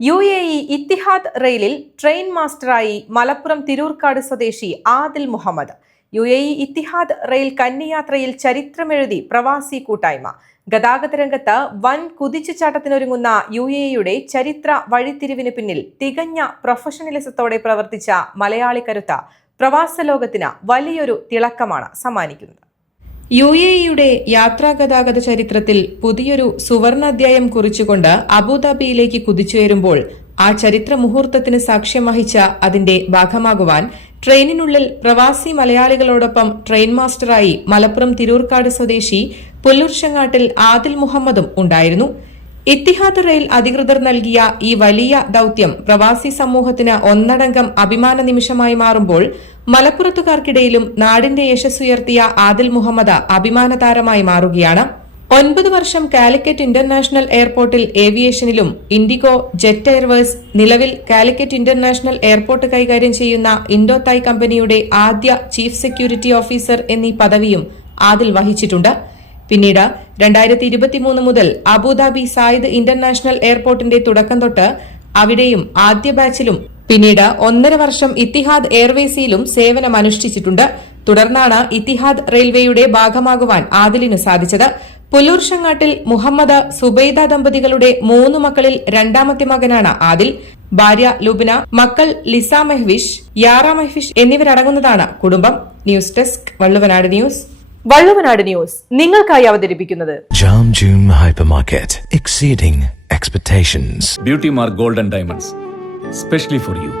UAE Etihad റെയിലിൽ train മാസ്റ്ററായി മലപ്പുറം തിരൂർക്കാട് സ്വദേശി Adil Muhammad. UAE Etihad rail കന്നിയാത്രയിൽ ചരിത്രമെഴുതി പ്രവാസി കൂട്ടായ്മ. ഗതാഗത രംഗത്ത് വൻ കുതിച്ചുചാട്ടത്തിനൊരുങ്ങുന്ന UAEയുടെ ചരിത്ര വഴിത്തിരിവിന് പിന്നിൽ തികഞ്ഞ പ്രൊഫഷണലിസത്തോടെ പ്രവർത്തിച്ച മലയാളി കരുത്ത് പ്രവാസ ലോകത്തിന് വലിയൊരു തിളക്കമാണ് സമ്മാനിക്കുന്നത്. UAEയുടെ യാത്രാഗതാഗത ചരിത്രത്തിൽ പുതിയൊരു സുവർണാധ്യായം കുറിച്ചുകൊണ്ട് അബുദാബിയിലേക്ക് കുതിച്ചുയരുമ്പോൾ ആ ചരിത്ര മുഹൂർത്തത്തിന് സാക്ഷ്യം വഹിച്ച അതിന്റെ ഭാഗമാകുവാൻ ട്രെയിനിനുള്ളിൽ പ്രവാസി മലയാളികളോടൊപ്പം ട്രെയിൻ മാസ്റ്ററായി മലപ്പുറം തിരൂർക്കാട് സ്വദേശി പുല്ലൂർശങ്ങാട്ടിൽ ആദിൽ മുഹമ്മദും ഉണ്ടായിരുന്നു. ഇത്തിഹാദ് റെയിൽ അധികൃതർ നൽകിയ ഈ വലിയ ദൌത്യം പ്രവാസി സമൂഹത്തിന് ഒന്നടങ്കം അഭിമാന നിമിഷമായി മാറുമ്പോൾ മലപ്പുറത്തുകാർക്കിടയിലും നാടിന്റെ യശസ്സുയർത്തിയ ആദിൽ മുഹമ്മദ് അഭിമാന താരമായി മാറുകയാണ്. 9 വർഷം കാലിക്കറ്റ് ഇന്റർനാഷണൽ എയർപോർട്ടിൽ ഏവിയേഷനിലും ഇൻഡിഗോ, ജെറ്റ് എയർവേസ്, നിലവിൽ കാലിക്കറ്റ് ഇന്റർനാഷണൽ എയർപോർട്ട് കൈകാര്യം ചെയ്യുന്ന ഇൻഡോ തായ് കമ്പനിയുടെ ആദ്യ ചീഫ് സെക്യൂരിറ്റി ഓഫീസർ എന്നീ പദവിയും ആദിൽ വഹിച്ചിട്ടുണ്ട്. പിന്നീട് 2023 മുതൽ അബുദാബി സായിദ് ഇന്റർനാഷണൽ എയർപോർട്ടിന്റെ തുടക്കം തൊട്ട് അവിടെയും ആദ്യ ബാച്ചിലും പിന്നീട് 1.5 വർഷം ഇത്തിഹാദ് എയർവേസിലും സേവനമനുഷ്ഠിച്ചിട്ടുണ്ട്. തുടർന്നാണ് ഇത്തിഹാദ് റെയിൽവേയുടെ ഭാഗമാകുവാൻ ആദിലിനു സാധിച്ചത്. പുല്ലൂർശങ്ങാട്ടിൽ മുഹമ്മദ്, സുബൈദ ദമ്പതികളുടെ 3 മക്കളിൽ രണ്ടാമത്തെ മകനാണ് ആദിൽ. ഭാര്യ ലുബ്ന, മക്കൾ ലിസ മെഹ്വിഷ്, യാറ മെഹ്വിഷ് എന്നിവരടങ്ങുന്നതാണ് കുടുംബം. News desk Valluvanad news. Valluvanad news നിങ്ങൾക്കായി അവതരിപ്പിക്കുന്നത് Jam June Hypermarket, exceeding expectations. Beauty Mark Gold and Diamonds, specially for you.